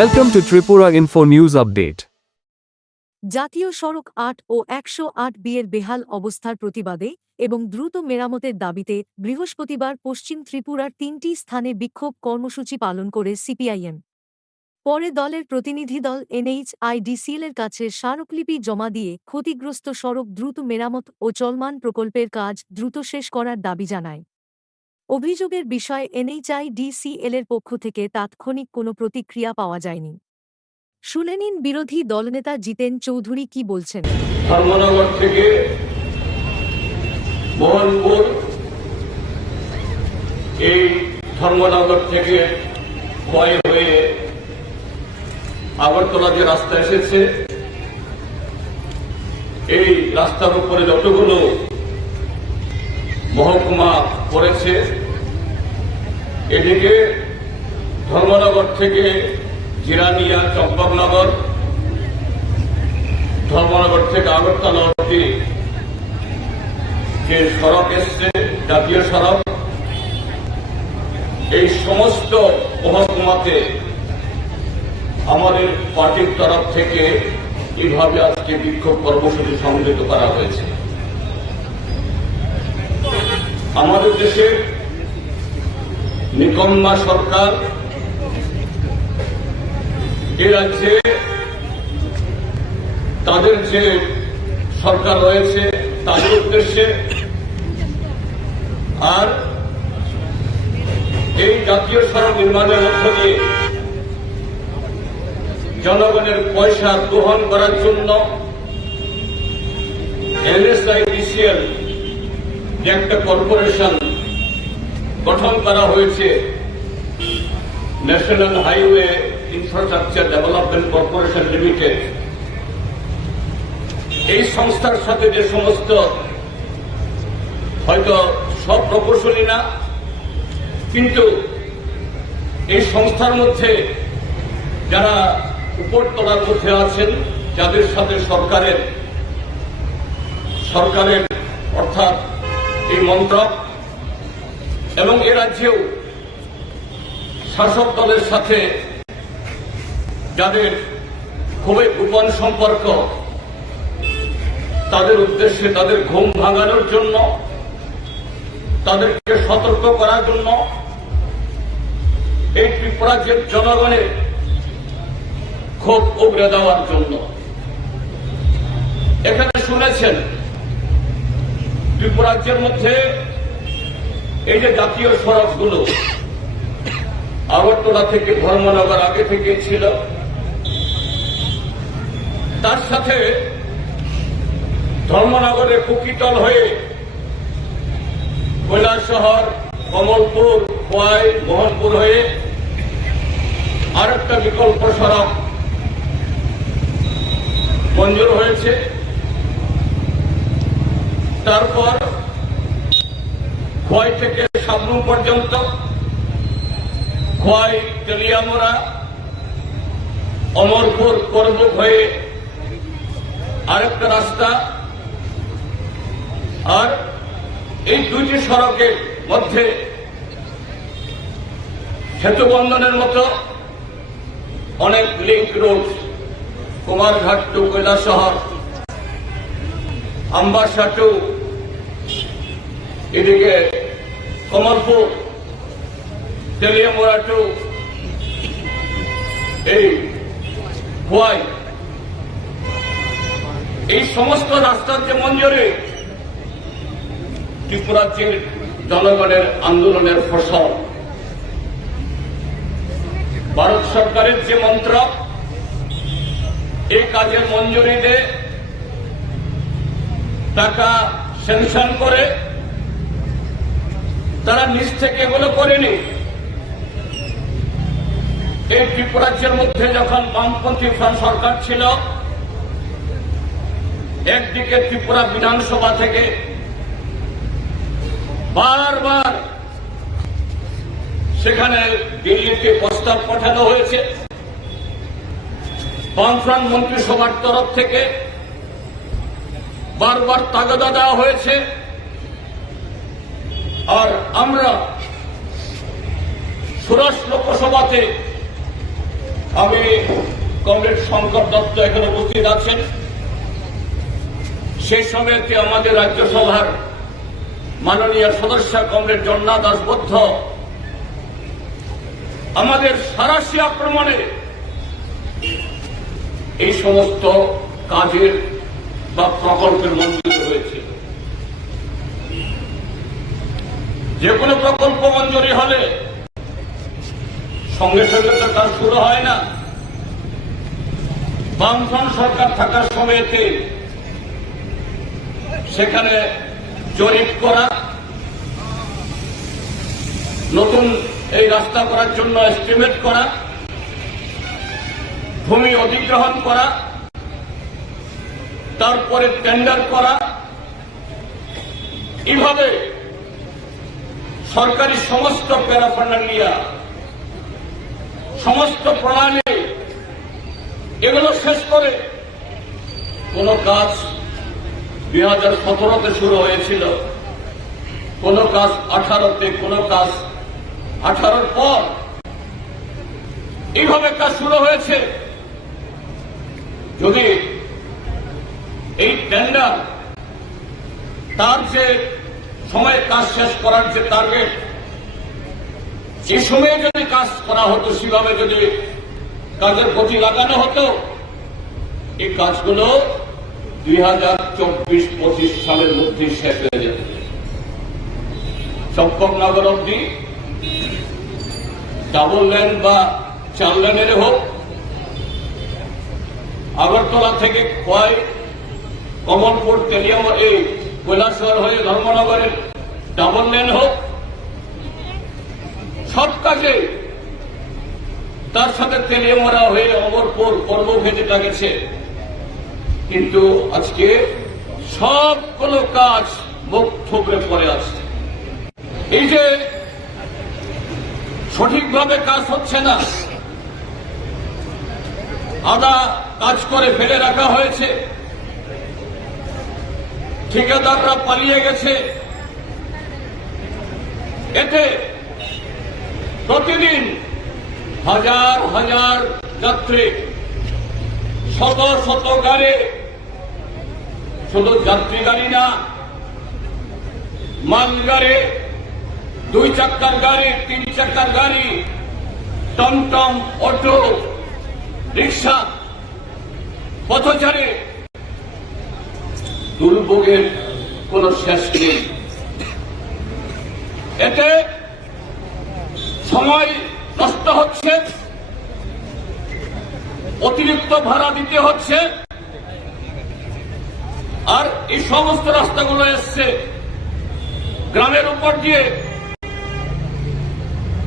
Welcome to Tripura Info News Update. জাতীয় সড়ক ৮ ও ১০৮ এর বেহাল অবস্থার প্রতিবাদে এবং দ্রুত মেরামতের দাবিতে বৃহস্পতিবার পশ্চিম ত্রিপুরার ৩টি স্থানে বিক্ষোভ কর্মসূচি পালন করে সিপিআইএম। পরে দলের প্রতিনিধি দল NHIDCL এর কাছে স্মারকলিপি জমা দিয়ে ক্ষতিগ্রস্ত সড়ক দ্রুত মেরামত ও চলমান প্রকল্পের কাজ দ্রুত শেষ করার দাবি জানায়। অভিযোগের বিষয়ে NHIDCL এর পক্ষ থেকে তাৎক্ষণিক কোনো প্রতিক্রিয়া পাওয়া যায়নি। শুনে নিন বিরোধী দলনেতা জিতেন চৌধুরী কি বলছেন। ধর্মনগর থেকে মোহনপুর, এই ধর্মনগর থেকে ক্ষয় হয়ে আগরতলা যে রাস্তা এসেছে, এই রাস্তার উপরে যতগুলো মহকুমা পড়েছে, এদিকে ধর্মনগর থেকে জিরানিয়া, চম্পকনগর, ধর্মনগর থেকে আগরতলা অবধি যে সড়ক এসছে, জাতীয় সড়ক, এই সমস্ত মহকুমাতে আমাদের পার্টির তরফ থেকে এইভাবে আজকে বিক্ষোভ কর্মসূচি সংগঠিত করা হয়েছে। আমাদের দেশে নিকম্মা সরকার এ রাজ্যে তাদের যে সরকার রয়েছে তাদের উদ্দেশ্যে আর এই জাতীয় সড়ক নির্মাণের মধ্য দিয়ে জনগণের পয়সা গ্রহণ করার জন্য NHIDCL যে একটা কর্পোরেশন গঠন করা হয়েছে, national highway infrastructure development corporation limited, এই সংস্থার সাথে যে সমস্ত, হয়তো সব প্রকৌশলী না, কিন্তু এই সংস্থার মধ্যে যারা উপরতলার মধ্যে আছেন, যাদের সাথে সরকারের অর্থাৎ এই মন্ত্রক এবং এ রাজ্যেও শাসক দলের সাথে যাদের খুবই গোপন সম্পর্ক, তাদের উদ্দেশ্যে তাদের ঘুম ভাঙানোর জন্য, তাদেরকে সতর্ক করার জন্য, এই ত্রিপুরা রাজ্যের জনগণের ক্ষোভ উগরে দেওয়ার জন্য। এখানে শুনেছেন ত্রিপুরা রাজ্যের মধ্যে এই যে জাতীয় সড়কগুলো আগরতলা থেকে ধর্মনগর আগে থেকে ছিল, তার সাথে ধর্মনগরের কুকিতল হয়ে কৈলাসহর, কমলপুর, খোয়াই, মোহনপুর হয়ে আরেকটা বিকল্প সড়ক মঞ্জুর হয়েছে। তারপর খোয়াই থেকে সাবরুম পর্যন্ত, খোয়াই, তেলিয়ামুড়া, অমরপুর, করবুক হয়ে আরেকটা রাস্তা, আর এই দুইটি সড়কের মধ্যে সেতু বন্ধনের মতো অনেক link road, Kumarghat to Kailashahar, Ambassa to এদিকে কমলপুর, তেলিয়ামুড়া টু এই খোয়াই, এই সমস্ত রাস্তার যে মঞ্জুরি ত্রিপুরা রাজ্যের জনগণের আন্দোলনের ফসল। ভারত সরকারের যে মন্ত্রক এই কাজের মঞ্জুরি দেয়, টাকা স্যাংশন করে, তারা নিজ থেকে এগুলো করেনি। এই ত্রিপুরা রাজ্যের মধ্যে যখন বামপন্থী সরকার ছিল, একদিকে ত্রিপুরা বিধানসভা থেকে বারবার সেখানে দিল্লিতে প্রস্তাব পাঠানো হয়েছে, বামফ্রন্ট মন্ত্রিসভার তরফ থেকে বারবার তাগাদা দেওয়া হয়েছে, আর আমরা সুরাজ লোকসভাতে আমি কমরেড শঙ্কর দত্ত এখানে উপস্থিত আছেন। সেই সময়তে আমাদের রাজ্যসভার মাননীয় সদস্য কমরেড জন্না দাসবদ্ধ আমাদের সারাশি আক্রমণে এই সমস্ত কাজের বা প্রকল্পের মঞ্জুরি হয়েছে। যে কোনো প্রকল্প মঞ্জুরি হলে সঙ্গে সঙ্গে তো কাজ শুরু হয় না। বামফ্রন্ট সরকার থাকার সময়তে সেখানে জরিপ করা, নতুন এই রাস্তা করার জন্য এস্টিমেট করা, ভূমি অধিগ্রহণ করা, তারপরে টেন্ডার করা, এইভাবে সরকারি সমস্ত প্যারাফার্নালিয়া, সমস্ত প্রণালী এগুলো শেষ করে কোন কাজ 2017-তে শুরু হয়েছিল, কোন কাজ 18-তে, কোন কাজ 18-র পর, এইভাবে কাজ শুরু হয়েছে। যদি এই টেন্ডার তার যে সময়ে কাজ শেষ করার যে টার্গেট, যে সময়ে যদি কাজ করা হতো, সেভাবে যদি কাজের গতি লাগানো হতো, এই কাজগুলো 2024-25 সালের মধ্যে শেষ হয়ে যেত। চম্পকনগর অব্দি ডাবল লেন বা 4 লেনের হোক, আগরতলা থেকে খোয়াই, কমলপুর, তেলিয়াম, এই কৈলাসহর হয়ে ধর্মনগরের ডাবল লেন হোক, সব কাজে তার সাথে তেলিয়ামরা হয়ে অমরপুর কর্মভেদিটা গেছে। কিন্তু আজকে সবগুলো কাজ মুখ থুবড়ে পড়ে আছে। এই যে সঠিকভাবে কাজ হচ্ছে না, আধা কাজ করে ফেলে রাখা হয়েছে, ঠিকাদাররা পালিয়ে গেছে, এতে প্রতিদিন হাজার হাজার যাত্রী, শত শত গাড়ি, শুধু যাত্রী গাড়ি না, মাল গাড়ি, 2 চাকার গাড়ি, 3 চাকার গাড়ি, টমটম, অটো, রিক্সা, পথচারী, দুর্ভোগের কোন শেষ নেই। এতে সময় নষ্ট হচ্ছে, অতিরিক্ত ভাড়া দিতে হচ্ছে, আর এই সমস্ত রাস্তাগুলো এসছে গ্রামের উপর দিয়ে।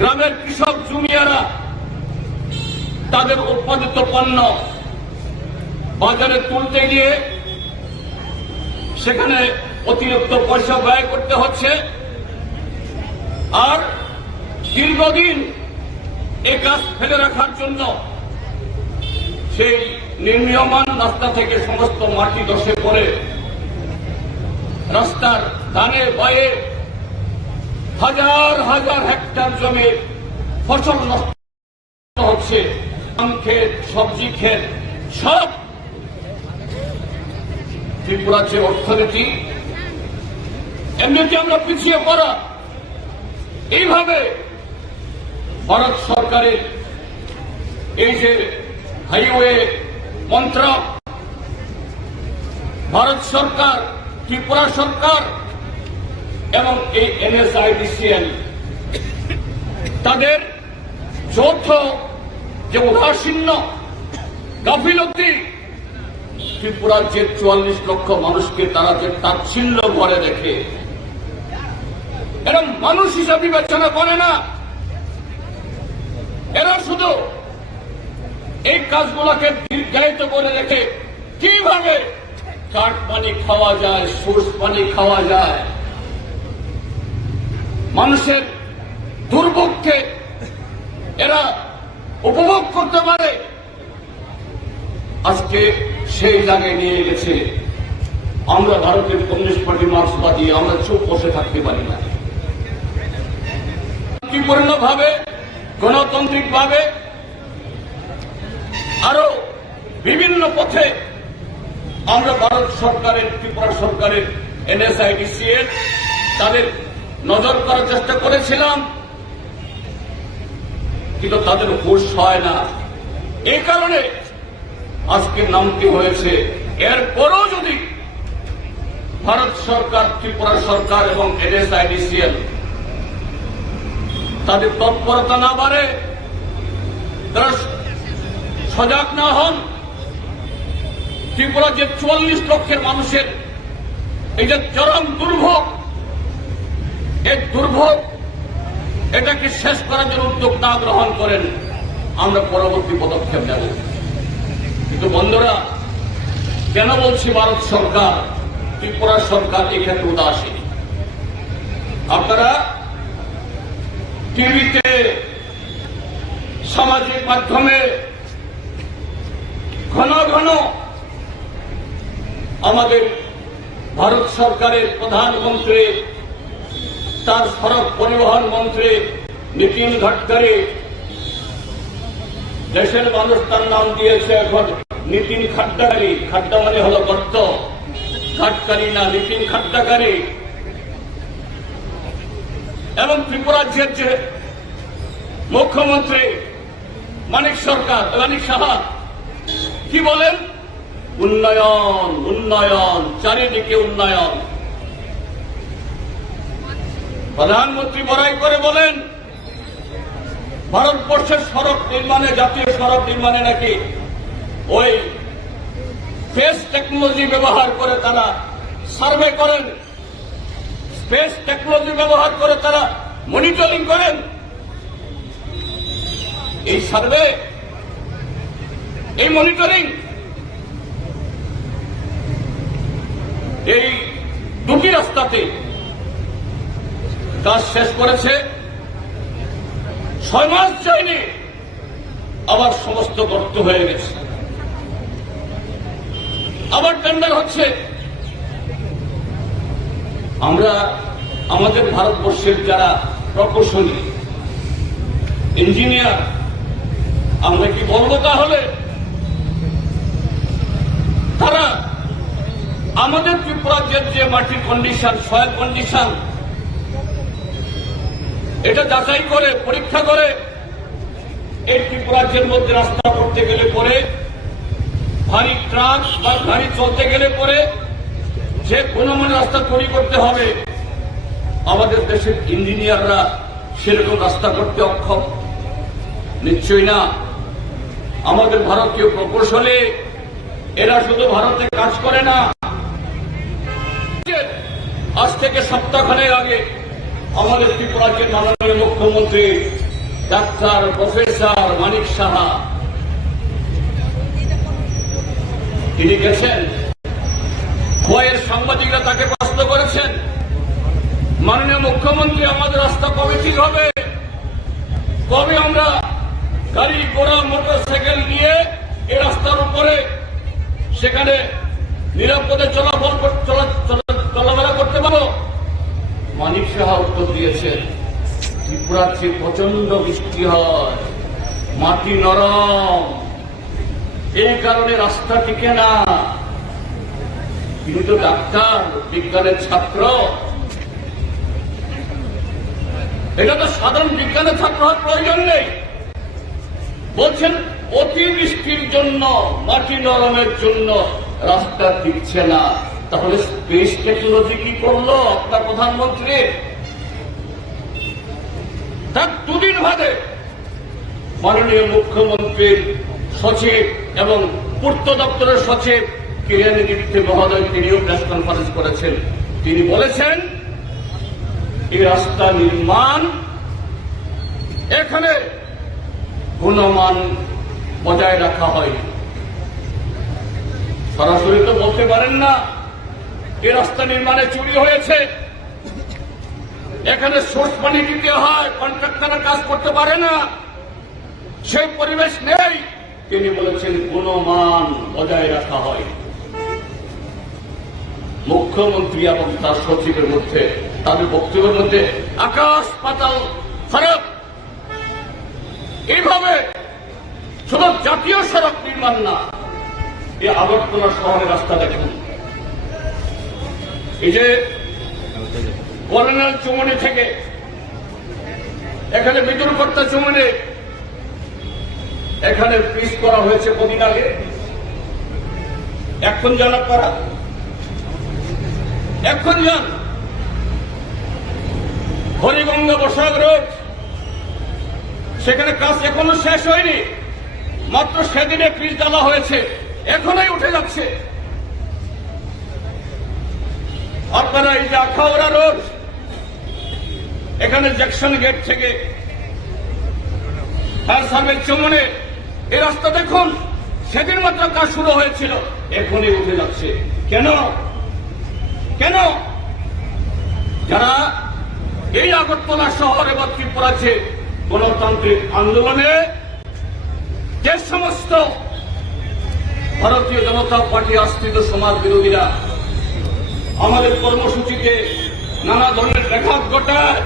গ্রামের কৃষক জমিয়ারা তাদের উৎপাদিত পণ্য বাজারে তুলতে গিয়ে সেখানে অতিরিক্ত পয়সা ব্যয় করতে হচ্ছে, আর দীর্ঘদিন এই কাজ ফেলে রাখার জন্য সেই নির্মীয়মান রাস্তা থেকে সমস্ত মাটি ধসে পড়ে রাস্তার ধানে বায়ে হাজার হাজার হেক্টর জমির ফসল নষ্ট হচ্ছে। ধান ক্ষেত, সবজি ক্ষেত, সব। ত্রিপুরার যে অর্থনীতি, এমনিতে আমরা পিছিয়ে পড়া। এইভাবে ভারত সরকারের এই যে হাইওয়ে মন্ত্রক, ভারত সরকার, ত্রিপুরা সরকার এবং এই NSIDCL, তাদের যৌথ যে উদাসীন্য গাফিলতি, ত্রিপুরার যে 44 লক্ষ মানুষকে তারা যে তাচ্ছিল্য করে দেখে, এরা মানুষ হিসাবে বিবেচনা করে না। এরা শুধু এই কাজগুলোকে দীর্ঘায়িত করে দেখে কিভাবে কাঠ পানি খাওয়া যায়, সোর্স পানি খাওয়া যায়, মানুষের দুর্ভোগকে এরা উপভোগ করতে পারে। আজকে সেই জায়গায় নিয়ে গেছে। আমরা ভারতের কমিউনিস্ট পার্টি, মার্ক্সবাদী, আমরা চুপ বসে থাকতে পারি না। শান্তিপূর্ণভাবে, গণতান্ত্রিকভাবে আরো বিভিন্ন পথে আমরা ভারত সরকারের, ত্রিপুরা সরকারের NSIDC এর তাদের নজর করার চেষ্টা করেছিলাম, কিন্তু তাদের হুঁশ হয় না। এই কারণে আজকে নামতে হয়েছে। এরপরও যদি ভারত সরকার, ত্রিপুরা সরকার এবং NSIDC তাদের তৎপরতা না বাড়ে, তারা সজাগ না হন, ত্রিপুরা যে 44 লক্ষের মানুষের এই যে চরম দুর্ভোগ, এই দুর্ভোগ এটাকে শেষ করার জন্য উদ্যোগ না গ্রহণ করেন, আমরা পরবর্তী পদক্ষেপ নেব। কিন্তু বন্ধুরা, কেন বলছি ভারত সরকার, ত্রিপুরা সরকার এখানে উদাসীন? আপনারা টিভিতে, সামাজিক মাধ্যমে ঘন ঘন আমাদের ভারত সরকারের প্রধানমন্ত্রী, তার সড়ক পরিবহন মন্ত্রী নীতিন গাডকারি, দেশের মানুষ তার নাম দিয়েছে এখন নীতিন খাড্ডাকারী। খাড্ডা মানে হলো গর্ত, গাডকারি না, নীতিন খাড্ডাকারী। এবং ত্রিপুরা রাজ্যের যে মুখ্যমন্ত্রী মানিক সাহা কি বলেন? উন্নয়ন, উন্নয়ন, চারিদিকে উন্নয়ন। প্রধানমন্ত্রী বড়াই করে বলেন ভারতবর্ষের সড়ক নির্মাণে, জাতীয় সড়ক নির্মাণে নাকি ওই স্পেস টেকনোলজি ব্যবহার করে তারা সার্ভে করেন, স্পেস টেকনোলজি ব্যবহার করে তারা মনিটরিং করেন। এই সার্ভে, এই মনিটরিং, এই দুটি রাস্তাতে কাজ শেষ করেছে, 6 মাস যায়নি, আবার সমস্ত গর্ত হয়ে গেছে, আবার টেন্ডার হচ্ছে। আমরা আমাদের ভারতবর্ষের যারা প্রকৌশলী, ইঞ্জিনিয়ার, আমরা কি বলবো তাহলে? তারা আমাদের ত্রিপুরাজ্যের যে মাটির কন্ডিশন, সয়েল কন্ডিশন, এটা যাচাই করে, পরীক্ষা করে এই ত্রিপুরাজ্যের মধ্যে রাস্তা করতে গেলে পরে, ভারী ট্রাক বা গাড়ি চলতে গেলে পরে যে গুণমান রাস্তা তৈরি করতে হবে, আমাদের দেশের ইঞ্জিনিয়াররা সেরকম রাস্তা করতে অক্ষম? নিশ্চয়ই না। আমাদের ভারতীয় প্রকৌশলী, এরা শুধু ভারতে কাজ করে না। আজ থেকে সপ্তাহখানেক আগে আমাদের ত্রিপুরাজ্যের মাননীয় মুখ্যমন্ত্রী ডাক্তার প্রফেসর মানিক সাহা তিনি গেছেন, খোয়াইয়ের সাংবাদিকরা তাকে প্রশ্ন করেছেন, মাননীয় মুখ্যমন্ত্রী আমাদের রাস্তা কবে ঠিক হবে, কবে আমরা গাড়ি ঘোড়া মোটরসাইকেল নিয়ে এই রাস্তার উপরে সেখানে নিরাপদে চলাফেরা করতে পারবো? মানিক সাহা উত্তর দিয়েছেন, ত্রিপুরাতে প্রচন্ড বৃষ্টি হয়, মাটি নরম, এই কারণে রাস্তা টিকে না। তিনি তো ডাক্তার, বিজ্ঞানের ছাত্র, এটা তো সাধারণ বিজ্ঞানের ছাত্র হওয়ার প্রয়োজন নেই। বলছেন অতিবৃষ্টির জন্য, মাটি নরমের জন্য রাস্তা টিকছে না। তাহলে স্পেস টেকনোলজি কি করলো আপনার প্রধানমন্ত্রী? তার 2 দিন বাদে মাননীয় মুখ্যমন্ত্রীর সচিব এবং পূর্ত দপ্তরের সচিব কিরণানিধি মহোদয় তিনিও প্রেস কনফারেন্স করেছেন। তিনি বলেছেন এই রাস্তা নির্মাণ এখানে গুণমান বজায় রাখা হয়। সরাসরি তো বলতে পারেন না এই রাস্তা নির্মাণে চুরি হয়েছে, এখানে সোর্স পানি দিতে হয়, কন্ট্রাক্টররা কাজ করতে পারে না, সেই পরিবেশ নেই। তিনি বলেছেন গুণমান বজায় রাখা হয়। মুখ্যমন্ত্রী এবং তার সচিবের মধ্যে, তাদের বক্তব্যের মধ্যে আকাশ পাতাল ফারাক। এইভাবে শুধু জাতীয় সড়ক নির্মাণ না, এই আগরতলা শহরের রাস্তা দেখুন। এই যে কলোনিয়াল চৌমনি থেকে এখানে বিদুরকর্তা চৌমনি, এখানে পিচ করা হয়েছে কদিন আগে। এখন যান আপনারা, এখন যান হরিগঙ্গা বসাক রোড, সেখানে কাজ এখনো শেষ হয়নি, মাত্র সেদিনে পিচ ডালা হয়েছে, এখনই উঠে যাচ্ছে। আপনারা এই যে আখাউড়া রোড, এখানে জ্যাকসন গেট থেকে ফায়ার সার্ভিস চৌমনে, এই রাস্তা দেখুন, সেদিন মাত্র কাজ শুরু হয়েছিল, এখনই উঠে যাচ্ছে। কেন? কেন? যারা এই আগরতলা শহর এবং ত্রিপুরাতে গণতান্ত্রিক আন্দোলনে যে সমস্ত ভারতীয় জনতা পার্টি আশ্রিত সমাজ বিরোধীরা আমাদের কর্মসূচিতে নানা ধরনের ব্যাঘাত ঘটায়,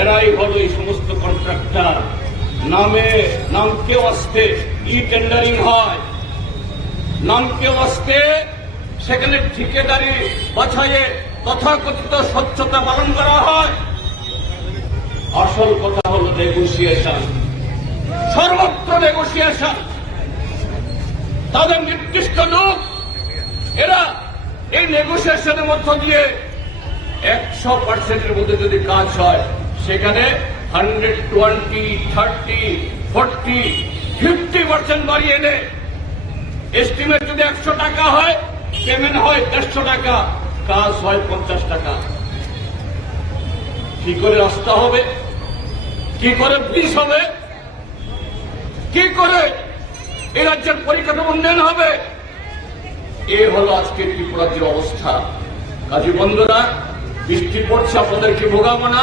এরাই হল এই সমস্ত কন্ট্রাক্টর। নামকেও আসতে ই টেন্ডারিং হয়, নামকেও আসতে সেখানে ঠিকাদারি বাছাইয়ে তথাকথিত স্বচ্ছতা পালন করা হয়। আসল কথা হল নেগোসিয়েশন, সর্বত্র নেগোসিয়েশন। তাদের নির্দিষ্ট লোক, এরা এই নেগোসিয়েশনের মধ্য দিয়ে 100%-এর মধ্যে যদি কাজ হয়, সেখানে 100, 20, 30, 40, 50% বাড়িয়ে এনে এস্টিমেট যদি 100 টাকা হয়, পেমেন্ট হয় 150 টাকা, কাজ হয় 50 টাকা। কি করে রাস্তা হবে? কি করে ব্রিজ হবে? কি করে এই রাজ্যের পরিকাঠামো উন্নয়ন হবে? এই হলো আজকে ত্রিপুরার যে অবস্থা। কাজী বন্ধুরা, বৃষ্টি পড়ছে, আপনাদেরকে ভোগাবো না।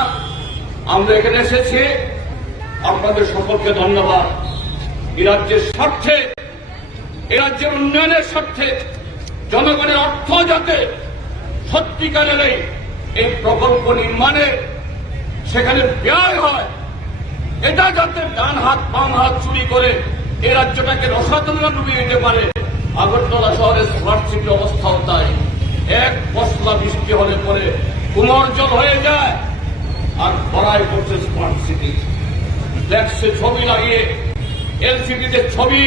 আমরা এখানে এসেছি, আপনাদের সকলকে ধন্যবাদ। এই রাজ্যের স্বার্থে, এই রাজ্যের উন্নয়নের স্বার্থে, জনগণের অর্থ যাতে সত্যিকারের এই প্রকল্প নির্মাণে সেখানে ব্যয় হয়, এটা যাতে ডান হাত বাম হাত চুরি করে এই রাজ্যটাকে রসাতলে ডুবিয়ে দিতে পারে। আগরতলা শহরের স্মার্ট সিটি অবস্থাও তাই। এক পশলা বৃষ্টি হলে পরে কুমোর জল হয়ে যায়, আর বড়াই করছে স্মার্ট সিটি। ফ্ল্যাক্সে ছবি লাগিয়ে, এলসিডিতে ছবি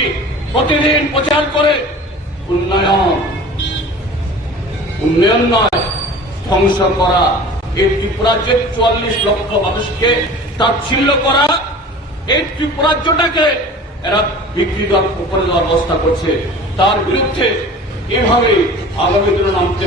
প্রতিদিন প্রচার করে উন্নয়ন, উন্নয়ন নয়, ধ্বংস করা। এই ত্রিপুরাজ্যের 44 লক্ষ মানুষকে তাচ্ছিল্য করা, এই ত্রিপুরাজ্যটাকে এরা বিক্রি করে দেওয়ার ব্যবস্থা করছে। তার বিরুদ্ধে এভাবে আগামী দিনে নামতে